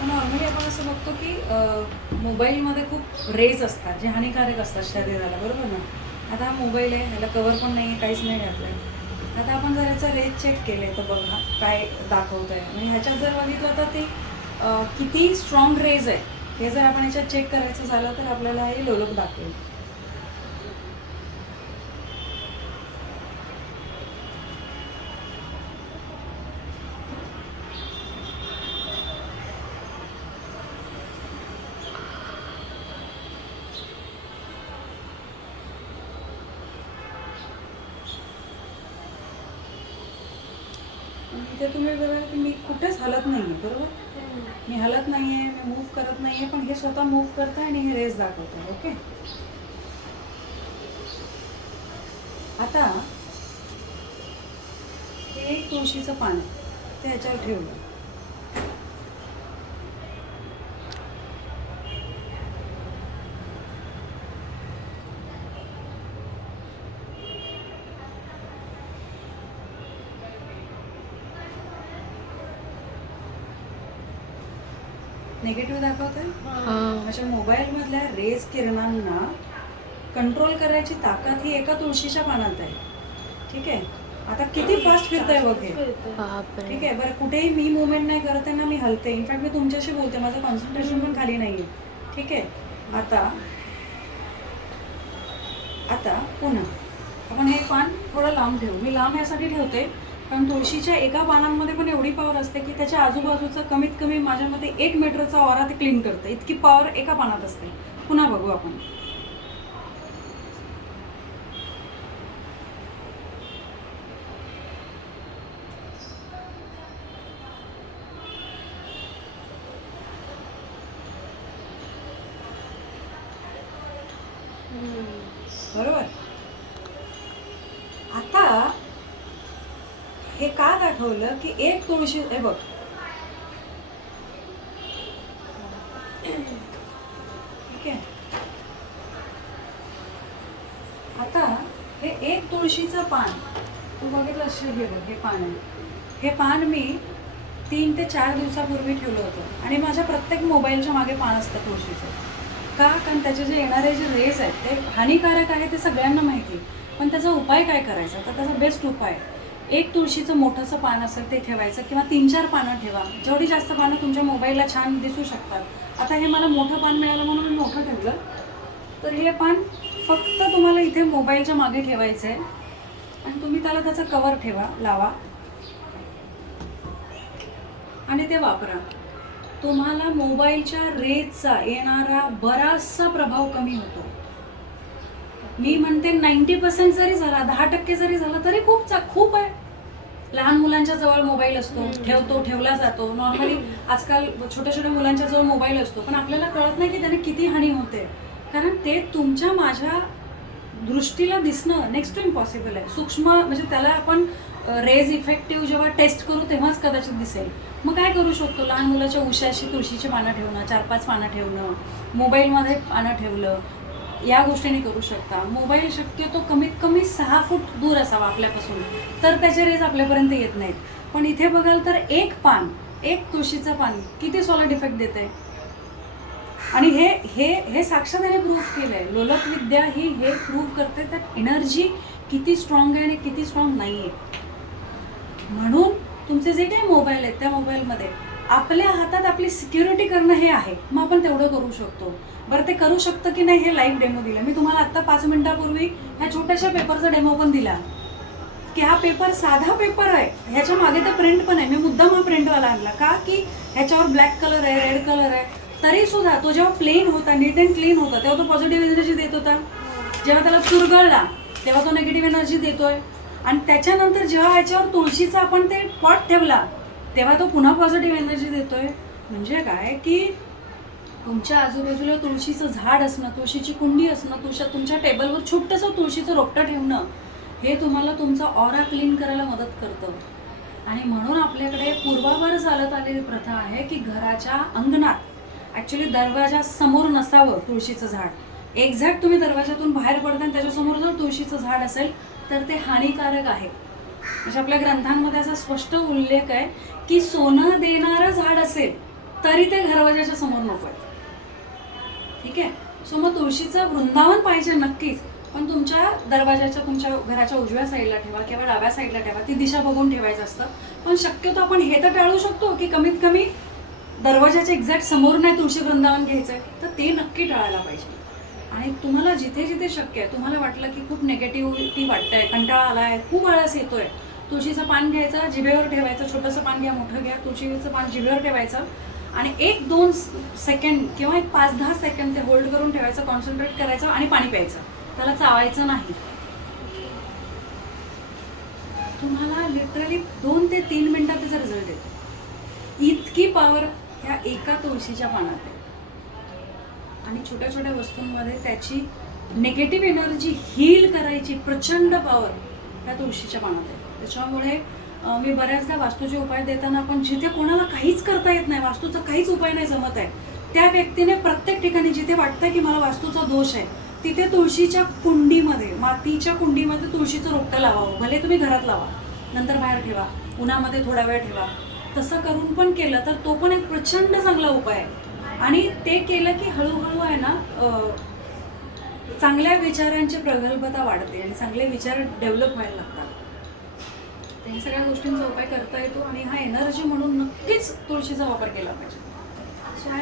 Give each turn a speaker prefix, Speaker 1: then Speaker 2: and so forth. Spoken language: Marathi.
Speaker 1: पण नॉर्मली आपण असं बघतो की मोबाईलमध्ये खूप रेज असतात जे हानिकारक असतात शरीराला बरोबर ना? आता हा मोबाईल आहे ह्याला कवर पण नाही आहे काहीच नाही घातलं आहे आता आपण जर याचा रेज चेक केले तर बघा काय दाखवत आहे म्हणजे ह्याच्यात जर बघितलं तर ती किती स्ट्रॉंग रेज आहे. हे जर आपण याच्यात चेक करायचं झालं तर आपल्याला हे लोलक दाखवेल. आणि तुम्ही बघा की मी कुठेच हलत नाही आहे बरोबर? मी हलत नाही आहे मी मूव्ह करत नाही आहे पण हे स्वतः मूव्ह करत आहे आणि हे रेस दाखवत आहे ओके आता हे एक तुळशीचं पान ते ह्याच्यावर ठेवलं. निगेटिव्ह दाखवत आहे अशा मोबाईलमधल्या रेज किरणांना कंट्रोल करायची ताकद ही एका तुळशीच्या पानात आहे. ठीक आहे? आता किती फास्ट फिरतंय बघ हे. ठीक आहे? बरं कुठेही मी मुवमेंट नाही करत आहे ना मी हलते. इनफॅक्ट मी तुमच्याशी बोलते. माझं कॉन्सन्ट्रेशन पण खाली नाहीये. ठीक आहे? आता आता पुन्हा. आपण हे पान थोडं लांब ठेवू. मी लांब यासाठी ठेवते. कारण तुळशीच्या एका पानांमध्ये पण एवढी पॉवर असते की त्याच्या आजूबाजूचं कमीत कमी माझ्यामध्ये एक मीटरचा ऑरा ते क्लीन करतं. इतकी पॉवर एका पानात असते. पुन्हा बघू आपण. बरोबर? का दाखवलं की एक तुळशी हे बघ. ठीक आहे? आता हे एक तुळशीचं पान तू बघितलं असेल हे बघ हे पान आहे. हे पान मी तीन ते चार दिवसापूर्वी ठेवलं होतं. आणि माझ्या प्रत्येक मोबाईलच्या मागे पान असतं तुळशीचं. का? कारण त्याचे जे येणारे जे रेस आहेत ते हानिकारक आहे ते सगळ्यांना माहिती पण त्याचा उपाय काय करायचा? तर त्याचा बेस्ट उपाय एक तुळशीचं मोठंसं पान असेल ते ठेवायचं किंवा तीन चार पानं ठेवा. जेवढी जास्त पानं तुमच्या मोबाईलला छान दिसू शकतात. आता हे मला मोठं पान मिळालं म्हणून मी मोठं ठेवलं. तर हे पान फक्त तुम्हाला इथे मोबाईलच्या मागे ठेवायचं आहे आणि तुम्ही त्याला त्याचं कवर ठेवा लावा. आणि ते वापरा. तुम्हाला मोबाईलच्या रेजचा येणारा बराचसा प्रभाव कमी होतो. मी म्हणते नाईन्टी पर्सेंट जरी झाला दहा टक्के जरी झाला तरी खूप चा खूप आहे. लहान मुलांच्या जवळ मोबाईल असतो ठेवतो ठेवला जातो. नॉर्मली आजकाल छोट्या छोट्या मुलांच्या जवळ मोबाईल असतो. पण आपल्याला कळत नाही की त्याने किती हानी होते. कारण ते तुमच्या माझ्या दृष्टीला दिसणं नेक्स्ट टू इम्पॉसिबल आहे. सूक्ष्म म्हणजे त्याला आपण रेज इफेक्टिव्ह जेव्हा टेस्ट करू तेव्हाच कदाचित दिसेल. मग काय करू शकतो? लहान मुलाच्या उशाशी तुळशीची पानं ठेवणं चार पाच पानं ठेवणं मोबाईलमध्ये पानं ठेवलं या गोष्टीने करू शकता. मोबाईल शक्यतो कमीत कमी सहा फूट दूर असावा आपल्यापासून. तर त्याचे रेज आपल्यापर्यंत येत नाहीत. पण इथे बघाल तर एक पान एक तुळशीचं पान किती सॉलिड इफेक्ट आहे आणि हे हे हे साक्षात याने प्रूव्ह केलं आहे लोलक विद्या ही हे प्रूव्ह करते त्यात एनर्जी किती स्ट्रॉंग आहे आणि किती स्ट्रॉंग नाही आहे म्हणून तुमचे जे काही मोबाईल आहेत त्या मोबाईलमध्ये आपल्या हातात आपली सिक्युरिटी करणं हे आहे. मग आपण तेवढं करू शकतो. बरं ते करू शकतं की नाही हे लाईव्ह डेमो दिलं. मी तुम्हाला आत्ता पाच मिनिटापूर्वी ह्या छोट्याशा पेपरचा डेमो पण दिला. की हा पेपर साधा पेपर आहे. ह्याच्या मागे तर प्रिंट पण आहे. मी मुद्दाम हा प्रिंटवाला आणला. का? की ह्याच्यावर ब्लॅक कलर आहे रेड कलर आहे. तरी सुद्धा तो जेव्हा प्लेन होता नीट अँड क्लीन होता तेव्हा तो पॉझिटिव्ह एनर्जी देत होता. जेव्हा त्याला चुरगळला तेव्हा तो नेगेटिव्ह एनर्जी देतोय. आणि त्याच्यानंतर जेव्हा ह्याच्यावर तुळशीचा आपण ते पॉट ठेवला तेव्हा तो पुन्हा पॉझिटिव्ह एनर्जी देतोय. म्हणजे काय की तुमच्या आजूबाजूला तुळशीचं झाड असणं तुळशीची कुंडी असणं तुळशा तुमच्या टेबलवर छोटंसं तुळशीचं रोपटं ठेवणं हे तुम्हाला तुमचा ऑरा क्लीन करायला मदत करतं. आणि म्हणून आपल्याकडे पूर्वावर चालत आलेली प्रथा आहे की घराच्या अंगणात ॲक्च्युली दरवाजा समोर नसावं तुळशीचं झाड. एक्झॅक्ट तुम्ही दरवाजातून बाहेर पडता आणि त्याच्यासमोर जर तुळशीचं झाड असेल तर ते हानिकारक आहे. म्हणजे आपल्या ग्रंथांमध्ये असा स्पष्ट उल्लेख आहे की सोनं देणारं झाड असेल तरी ते घरवाजाच्या समोर नको आहे. ठीक आहे? सो मग तुळशीचं वृंदावन पाहिजे नक्कीच पण तुमच्या दरवाजाच्या तुमच्या घराच्या उजव्या साईडला ठेवा किंवा डाव्या साईडला ठेवा ती दिशा बघून ठेवायचं असतं. पण शक्यतो आपण हे तर टाळू शकतो की कमीत कमी दरवाजाच्या एक्झॅक्ट समोर नाही तुळशी वृंदावन घ्यायचं आहे तर ते नक्की टाळायला पाहिजे. आणि तुम्हाला जिथे जिथे शक्य आहे तुम्हाला वाटलं की खूप नेगेटिव्हिटी आहे कंटाळा आला आहे खूप आळस येतो आहे तुळशीचं पान घ्यायचं जिभेवर ठेवायचं छोटंसं पान घ्या मोठं घ्या तुळशीचं पान जिभेवर ठेवायचं आणि एक दोन सेकंड किंवा एक पाच दहा सेकंड ते होल्ड करून ठेवायचं कॉन्सन्ट्रेट करायचं आणि पाणी प्यायचं. त्याला चावायचं नाही. तुम्हाला लिटरली दोन ते तीन मिनिटात त्याचा रिझल्ट येतो. इतकी पॉवर ह्या एका तुळशीच्या पानात आहे. आणि छोट्या छोट्या वस्तूंमध्ये त्याची निगेटिव्ह एनर्जी हील करायची प्रचंड पॉवर ह्या तुळशीच्या पानात आहे. त्याच्यामुळे मी बऱ्याचदा वास्तूचे उपाय देताना पण जिथे कोणाला काहीच करता येत नाही वास्तूचा काहीच उपाय नाही जमत आहे त्या व्यक्तीने प्रत्येक ठिकाणी जिथे वाटतं की मला वास्तूचा दोष आहे तिथे तुळशीच्या कुंडीमध्ये मातीच्या कुंडीमध्ये तुळशीचं रोपटं लावावं. भले तुम्ही घरात लावा नंतर बाहेर ठेवा उन्हामध्ये थोडा वेळ ठेवा. तसं करून पण केलं तर तो पण एक प्रचंड चांगला उपाय आहे. आणि ते केलं की हळूहळू आहे ना चांगल्या विचारांची प्रगल्भता वाढते आणि चांगले विचार डेव्हलप व्हायला लागतात. तर ह्या सगळ्या गोष्टींचा उपाय करता येतो आणि हा एनर्जी म्हणून नक्कीच तुळशीचा वापर केला पाहिजे.